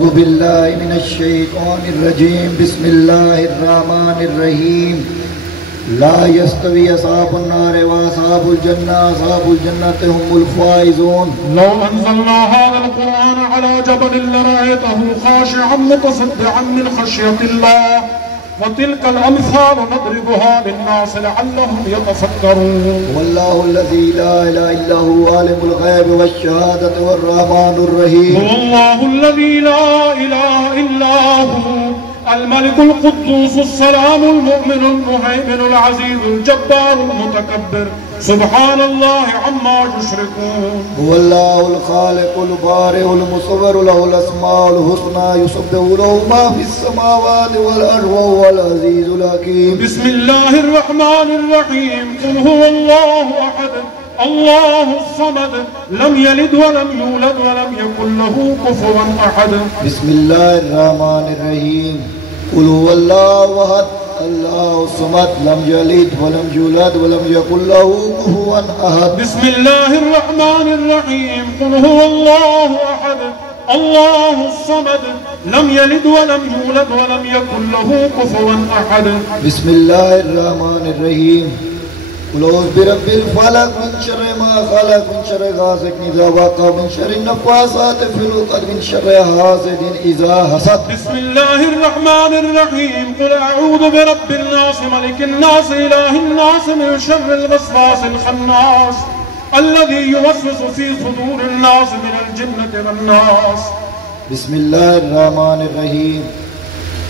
أعوذ بالله من الشيطان الرجيم بسم الله الرحمن الرحيم لا يستوي أصحاب النار وأصحاب الجنة أصحاب الجنة هم الفائزون. لو أنزلنا هذا القرآن على جبل لرأيته خاشعا متصدعا من خشية الله وتلك الأمثال نضربها للناس لعلهم يتفكرون. والله الذي لا إله إلا هو عالم الغيب والشهادة والرحمن الرحيم. هو الله الذي لا إله إلا هو الملك القدوس السلام المؤمن المهيمن العزيز الجبار المتكبر سبحان الله عما يشركون. هو الله الخالق البارئ المصور له الأسماء الحسنى يسبح له ما في السماوات والأرض وهو العزيز الحكيم. بسم الله الرحمن الرحيم قل هو الله أحد الله الصمد لم يلد ولم يولد ولم يكن له كفوا أحد. بسم الله الرحمن الرحيم قل هو الله أحد الله الصمد لم يلد ولم يولد ولم يكن له كفوا أحد. بسم الله الرحمن الرحيم قل هو الله أحد الله الصمد لم يلد ولم يولد ولم يكن له كفوا أحد. بسم الله الرحمن الرحيم قل أعوذ برب الفلق من شر ما خلق من شر غاسق إذا وقب من شر النفاثات في العقد من شر حاسد إذا حسد. بسم الله الرحمن الرحيم قل أعوذ برب الناس ملك الناس إله الناس من شر الوسواس الخناس الذي يوسوس في صدور الناس من الجنة والناس. بسم الله الرحمن الرحيم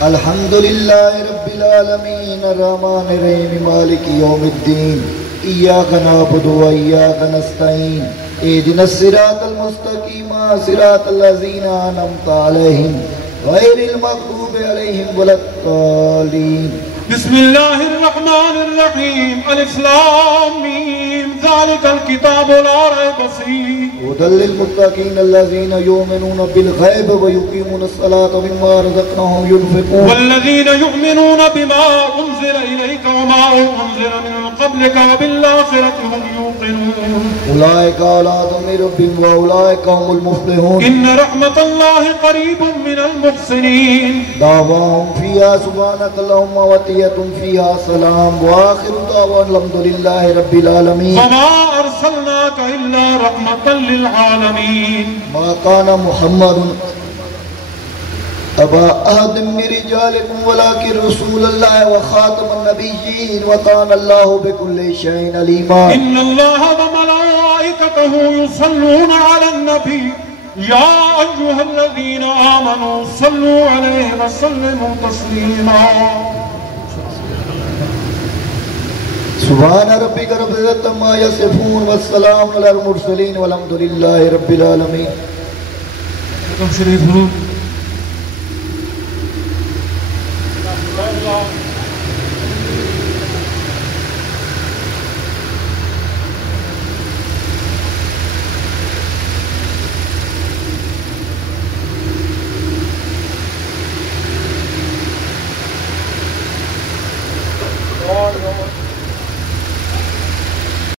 الحمد لله رب العالمين الرحمن الرحيم مالك يوم الدين إياك نعبد وإياك نستعين اهدنا الصراط المستقيم صراط الذين أنعمت عليهم غير المغضوب عليهم ولا الضالين. بسم الله الرحمن الرحيم ألف لام ميم ذلك الكتاب لا ريب فيه هدى للمتقين الذين يؤمنون بالغيب ويقيمون الصلاة ومما رزقناهم ينفقون. والذين يؤمنون بما أنزل إليك وما أنزل من قبلك وبالآخرة هم يوقنون. أولئك على هدى من ربهم وأولئك هم المفلحون. إن رحمة الله قريب من المحسنين. دعواهم فيها سبحانك اللهم وتحية فيها سلام وآخر دعواهم الحمد لله رب العالمين. وما أرسلناك إلا رحمة للعالمين. ما كان محمد أبا أحد من رجالكم ولكن رسول الله وخاتم النبيين وكان الله بكل شيء عليما. إن الله وملائكته يصلون على النبي يا أيها الذين آمنوا صلوا عليه وسلموا تسليما. سبحان ربك رب العزة عما يصفون والسلام على المرسلين والحمد لله رب العالمين. شریف